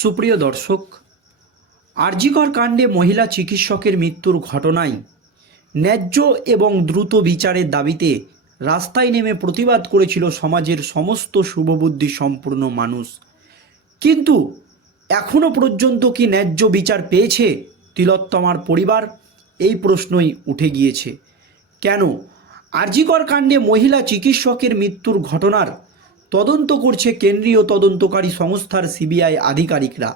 সুপ্রিয় দর্শক, আরজিকর কাণ্ডে মহিলা চিকিৎসকের মৃত্যুর ঘটনায় ন্যায্য এবং দ্রুত বিচারের দাবিতে রাস্তায় নেমে প্রতিবাদ করেছিল সমাজের সমস্ত শুভবুদ্ধি সম্পূর্ণ মানুষ। কিন্তু এখনও পর্যন্ত কি ন্যায্য বিচার পেয়েছে তিলোত্তমার পরিবার? এই প্রশ্নই উঠে গিয়েছে। কেন আরজিকর কাণ্ডে মহিলা চিকিৎসকের মৃত্যুর ঘটনার তদন্ত করছে কেন্দ্রীয় তদন্তকারী সংস্থার সিবিআই আধিকারিকরা।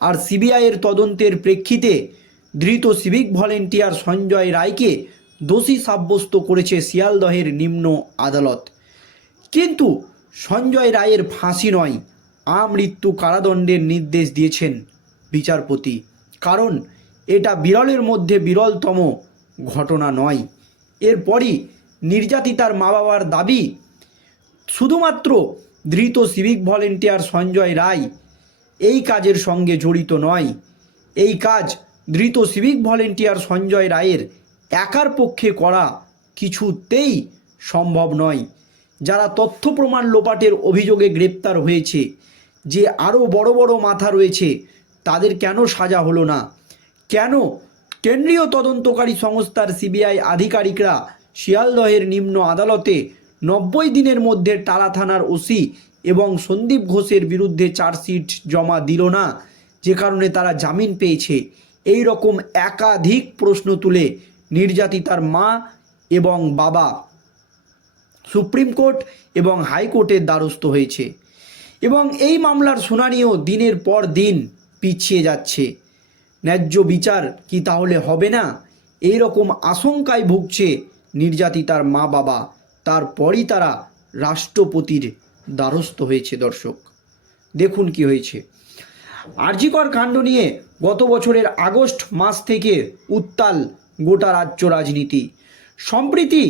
আর সিবিআইয়ের তদন্তের প্রেক্ষিতে ধৃত সিভিক ভলেন্টিয়ার সঞ্জয় রায়কে দোষী সাব্যস্ত করেছে শিয়ালদহের নিম্ন আদালত। কিন্তু সঞ্জয় রায়ের ফাঁসি নয়, আমৃত্যু কারাদণ্ডের নির্দেশ দিয়েছেন বিচারপতি। কারণ এটা বিরলের মধ্যে বিরলতম ঘটনা নয়। এরপরই নির্যাতিতার মা বাবার দাবি শুধুমাত্র ধৃত সিভিক ভলেন্টিয়ার সঞ্জয় রায় এই কাজের সঙ্গে জড়িত নয়। এই কাজ ধৃত সিভিক ভলেন্টিয়ার সঞ্জয় রায়ের একার পক্ষে করা কিছুতেই সম্ভব নয়। যারা তথ্য প্রমাণ লোপাটের অভিযোগে গ্রেপ্তার হয়েছে, যে আরও বড় বড় মাথা রয়েছে, তাদের কেন সাজা হলো না? কেন কেন্দ্রীয় তদন্তকারী সংস্থার সিবিআই আধিকারিকরা শিয়ালদহের নিম্ন আদালতে নব্বই দিনের মধ্যে টালা থানার ওসি এবং সন্দীপ ঘোষের বিরুদ্ধে চার্জশিট জমা দিল না। যে কারণে তারা জামিন পেয়েছে। এই রকম একাধিক প্রশ্ন তুলে নির্যাতিতার মা এবং বাবা সুপ্রিম কোর্ট এবং হাইকোর্টের দ্বারস্থ হয়েছে। এবং এই মামলার শুনানিও দিনের পর দিন পিছিয়ে যাচ্ছে। ন্যায্য বিচার কি তাহলে হবে না? এই রকম আশঙ্কায় ভুগছে নির্যাতিতার মা বাবা তারপরই তারা রাষ্ট্রপতির দ্বারস্থ হয়েছে দর্শক। দেখুন কি হয়েছে। আরজিকর কাণ্ড নিয়ে গত বছরের আগস্ট মাস থেকে উত্তাল গোটা রাজ্য রাজনীতি। সম্প্রীতি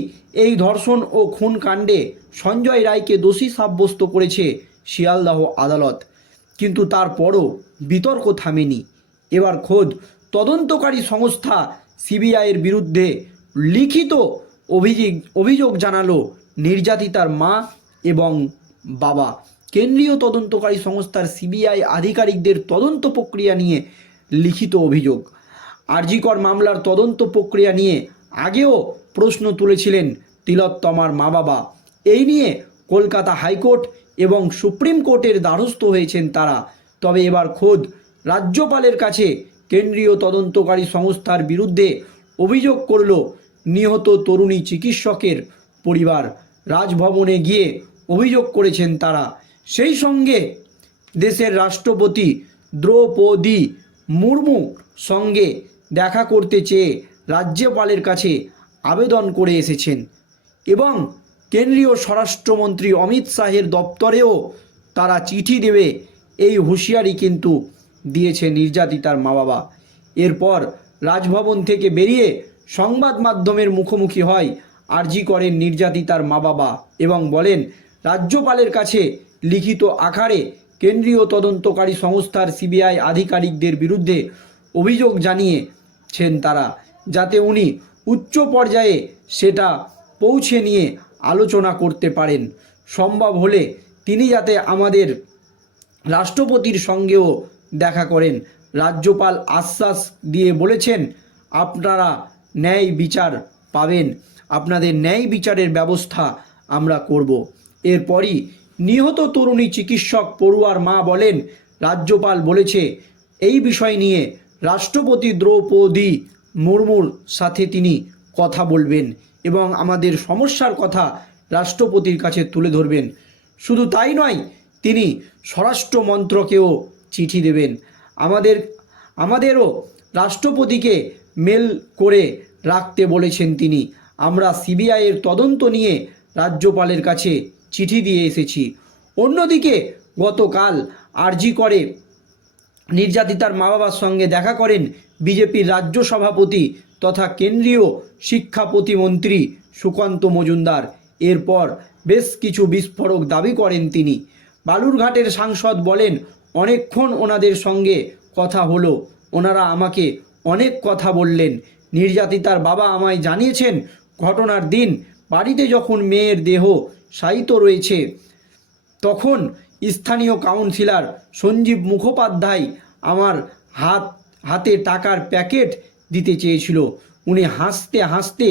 এই ধর্ষণ ও খুন কাণ্ডে সঞ্জয় রায়কে দোষী সাব্যস্ত করেছে শিয়ালদাহ আদালত। কিন্তু তারপরও বিতর্ক থামেনি। এবার খোদ তদন্তকারী সংস্থা সিবিআইয়ের বিরুদ্ধে লিখিত অভিযোগ অভিযোগ জানালো নির্যাতিতার মা এবং বাবা। কেন্দ্রীয় তদন্তকারী সংস্থার সিবিআই আধিকারিকদের তদন্ত প্রক্রিয়া নিয়ে লিখিত অভিযোগ। আরজিকর মামলার তদন্ত প্রক্রিয়া নিয়ে আগেও প্রশ্ন তুলেছিলেন তিলোত্তমার মা বাবা এই নিয়ে কলকাতা হাইকোর্ট এবং সুপ্রিম কোর্টের দ্বারস্থ হয়েছেন তারা। তবে এবার খোদ রাজ্যপালের কাছে কেন্দ্রীয় তদন্তকারী সংস্থার বিরুদ্ধে অভিযোগ করল নিহত তরুণী চিকিৎসকের পরিবার রাজভবনে গিয়ে অভিযোগ করেছেন তারা। সেই সঙ্গে দেশের রাষ্ট্রপতি দ্রৌপদী মুর্মু সঙ্গে দেখা করতে চেয়ে রাজ্যপালের কাছে আবেদন করে এসেছেন এবং কেন্দ্রীয় স্বরাষ্ট্রমন্ত্রী অমিত শাহের দপ্তরেও তারা চিঠি দেবে এই হুঁশিয়ারি কিন্তু দিয়েছে নির্যাতিতার মা বাবা এরপর রাজভবন থেকে বেরিয়ে সংবাদ মাধ্যমের মুখোমুখি হয়। আরজি করেন নির্যাতিতার মা বাবা এবং বলেন, রাজ্যপালের কাছে লিখিত আকারে কেন্দ্রীয় তদন্তকারী সংস্থার সিবিআই আধিকারিকদের বিরুদ্ধে অভিযোগ জানিয়েছেন তারা, যাতে উনি উচ্চ পর্যায়ে সেটা পৌঁছে নিয়ে আলোচনা করতে পারেন। সম্ভব হলে তিনি যাতে আমাদের রাষ্ট্রপতির সঙ্গেও দেখা করেন। রাজ্যপাল আশ্বাস দিয়ে বলেছেন, আপনারা ন্যায় বিচার পাবেন। আপনাদের ন্যায় বিচারের ব্যবস্থা আমরা করব। এরপরই নিহত তরুণী চিকিৎসক পড়ুয়ার মা বলেন, রাজ্যপাল বলেছে, এই বিষয় নিয়ে রাষ্ট্রপতি দ্রৌপদী মুর্মুর সাথে তিনি কথা বলবেন এবং আমাদের সমস্যার কথা রাষ্ট্রপতির কাছে তুলে ধরবেন। শুধু তাই নয়, তিনি স্বরাষ্ট্র মন্ত্রকেও চিঠি দেবেন। আমাদের, আমাদেরও রাষ্ট্রপতিকে মেল করে রাখতে বলেছেন তিনি। আমরা সিবিআইয়ের তদন্ত নিয়ে রাজ্যপালের কাছে চিঠি দিয়ে এসেছি। অন্যদিকে গতকাল আরজি করে নির্যাতিতার মা বাবার সঙ্গে দেখা করেন বিজেপির রাজ্য সভাপতি তথা কেন্দ্রীয় শিক্ষা প্রতিমন্ত্রী সুকান্ত মজুমদার। এরপর বেশ কিছু বিস্ফোরক দাবি করেন তিনি। বালুরঘাটের সাংসদ বলেন, অনেকক্ষণ ওনাদের সঙ্গে কথা হলো। ওনারা আমাকে অনেক কথা বললেন। নির্যাতিতার বাবা আমায় জানিয়েছেন, ঘটনার দিন বাড়িতে যখন মেয়ের দেহ শায়িত রয়েছে, তখন স্থানীয় কাউন্সিলর সঞ্জীব মুখোপাধ্যায় আমার হাত, হাতে টাকার প্যাকেট দিতে চেয়েছিল। উনি হাসতে হাসতে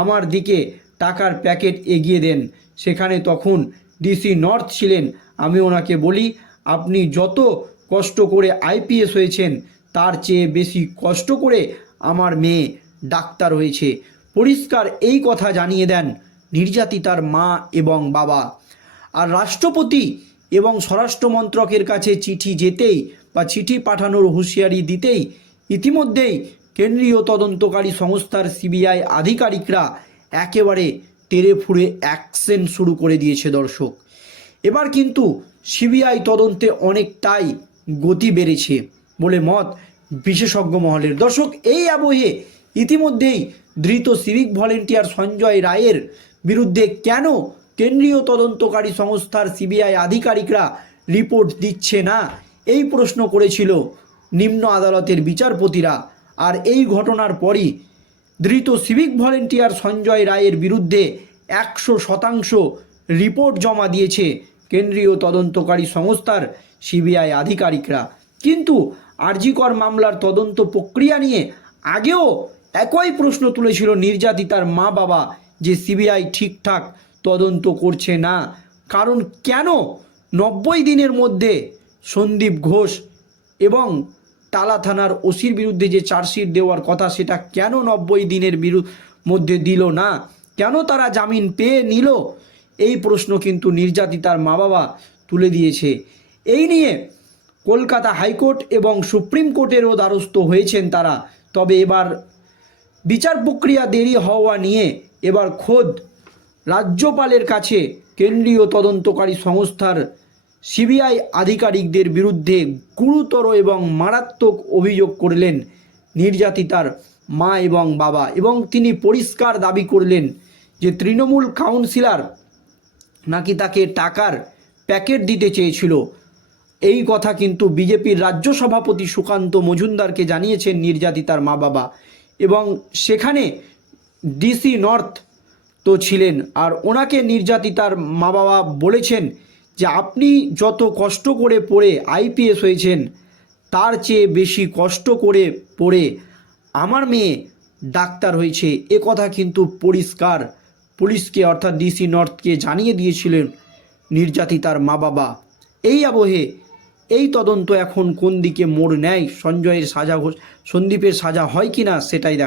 আমার দিকে টাকার প্যাকেট এগিয়ে দেন। সেখানে তখন ডিসি নর্থ ছিলেন। আমি ওনাকে বলি, আপনি যত কষ্ট করে আইপিএস হয়েছেন, তার চেয়ে বেশি কষ্ট করে আমার মেয়ে ডাক্তার হয়েছে। পরিষ্কার এই কথা জানিয়ে দেন নির্যাতিতার মা এবং বাবা। আর রাষ্ট্রপতি এবং স্বরাষ্ট্র মন্ত্রকের কাছে চিঠি যেতেই বা চিঠি পাঠানোর হুঁশিয়ারি দিতেই ইতিমধ্যেই কেন্দ্রীয় তদন্তকারী সংস্থার সিবিআই আধিকারিকরা একেবারে তেড়ে ফুড়ে অ্যাকশন শুরু করে দিয়েছে দর্শক। এবার কিন্তু সিবিআই তদন্তে অনেকটাই গতি বেড়েছে বলে মত বিশেষজ্ঞ মহলের দর্শক, এই আবহে ইতিমধ্যেই ধৃত সিভিক ভলেন্টিয়ার সঞ্জয় রায়ের বিরুদ্ধে কেন কেন্দ্রীয় তদন্তকারী সংস্থার সিবিআই আধিকারিকরা রিপোর্ট দিচ্ছে না? এই প্রশ্ন করেছিল নিম্ন আদালতের বিচারপতিরা। আর এই ঘটনার পরই ধৃত সিভিক ভলেন্টিয়ার সঞ্জয় রায়ের বিরুদ্ধে একশো শতাংশ রিপোর্ট জমা দিয়েছে কেন্দ্রীয় তদন্তকারী সংস্থার সিবিআই আধিকারিকরা। কিন্তু আরজিকর মামলার তদন্ত প্রক্রিয়া নিয়ে আগেও একই প্রশ্ন তুলেছিল নির্যাতিতার মা বাবা যে সিবিআই ঠিকঠাক তদন্ত করছে না। কারণ কেন নব্বই দিনের মধ্যে সন্দীপ ঘোষ এবং তালা থানার ওসির বিরুদ্ধে যে চার্জশিট দেওয়ার কথা সেটা কেন নব্বই দিনের বিরু মধ্যে দিল না? কেন তারা জামিন পেয়ে নিল? এই প্রশ্ন কিন্তু নির্যাতিতার মা বাবা তুলে দিয়েছে। এই নিয়ে কলকাতা হাইকোর্ট এবং সুপ্রিম কোর্টেরও দ্বারস্থ হয়েছেন তারা। তবে এবার বিচার প্রক্রিয়া দেরি হওয়া নিয়ে এবার খোদ রাজ্যপালের কাছে কেন্দ্রীয় তদন্তকারী সংস্থার সিবিআই আধিকারিকদের বিরুদ্ধে গুরুতর এবং মারাত্মক অভিযোগ করলেন নির্যাতিতার মা এবং বাবা এবং তিনি পরিষ্কার দাবি করলেন যে তৃণমূল কাউন্সিলর নাকি তাকে টাকার প্যাকেট দিতে চেয়েছিল। এই কথা কিন্তু বিজেপির রাজ্য সভাপতি সুকান্ত মজুমদারকে জানিয়েছেন নির্যাতিতার মা বাবা। এবং সেখানে ডিসি নর্থ তো ছিলেন। আর ওনাকে নির্যাতিতার মা বাবা বলেছেন যে, আপনি যত কষ্ট করে পড়ে আইপিএস হয়েছেন, তার চেয়ে বেশি কষ্ট করে পড়ে আমার মেয়ে ডাক্তার হয়েছে। এ কথা কিন্তু পরিষ্কার পুলিশকে অর্থাৎ ডিসি নর্থকে জানিয়ে দিয়েছিলেন নির্যাতিতার মা বাবা। এই আবহে এই তদন্ত এখন কোন দিকে মোড় নেয়? সঞ্জয়ের সাজা সন্দীপের সাজা হয় কি না সেটাই দেখা